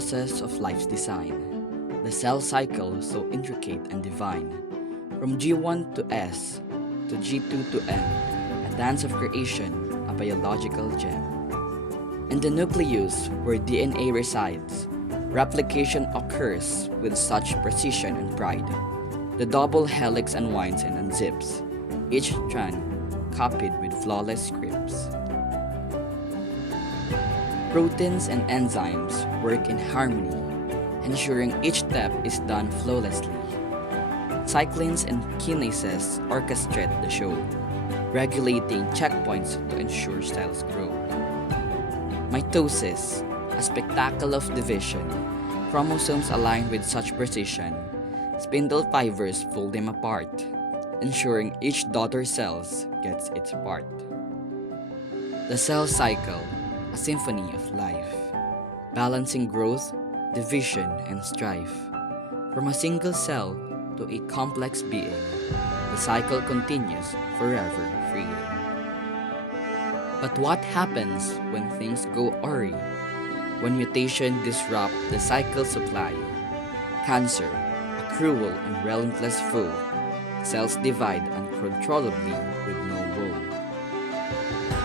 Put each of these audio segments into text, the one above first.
process of life's design, the cell cycle so intricate and divine. From G1 to S, to G2 to M, a dance of creation, a biological gem. In the nucleus, where DNA resides, replication occurs with such precision and pride. The double helix unwinds and unzips, each strand copied with flawless scripts. Proteins and enzymes work in harmony, ensuring each step is done flawlessly. Cyclins and kinases orchestrate the show, regulating checkpoints to ensure cells grow. Mitosis, a spectacle of division, chromosomes align with such precision, spindle fibers fold them apart, ensuring each daughter cell gets its part. The cell cycle, a symphony of life, balancing growth, division, and strife. From a single cell to a complex being, the cycle continues forever freeing. But what happens when things go awry? When mutation disrupt the cycle supply? Cancer, a cruel and relentless foe, cells divide uncontrollably with no woe.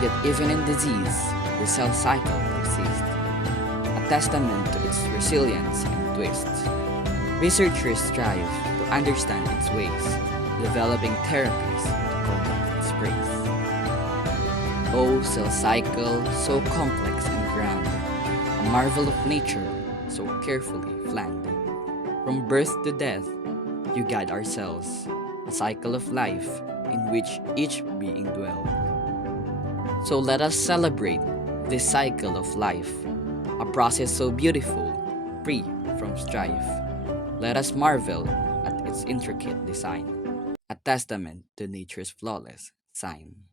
Yet even in disease, the cell cycle persists, a testament to its resilience and twists. Researchers strive to understand its ways, developing therapies to combat its praise. O cell cycle, so complex and grand, a marvel of nature, so carefully planned. From birth to death, you guide our cells, a cycle of life in which each being dwells. So let us celebrate this cycle of life, a process so beautiful, free from strife. Let us marvel at its intricate design, a testament to nature's flawless sign.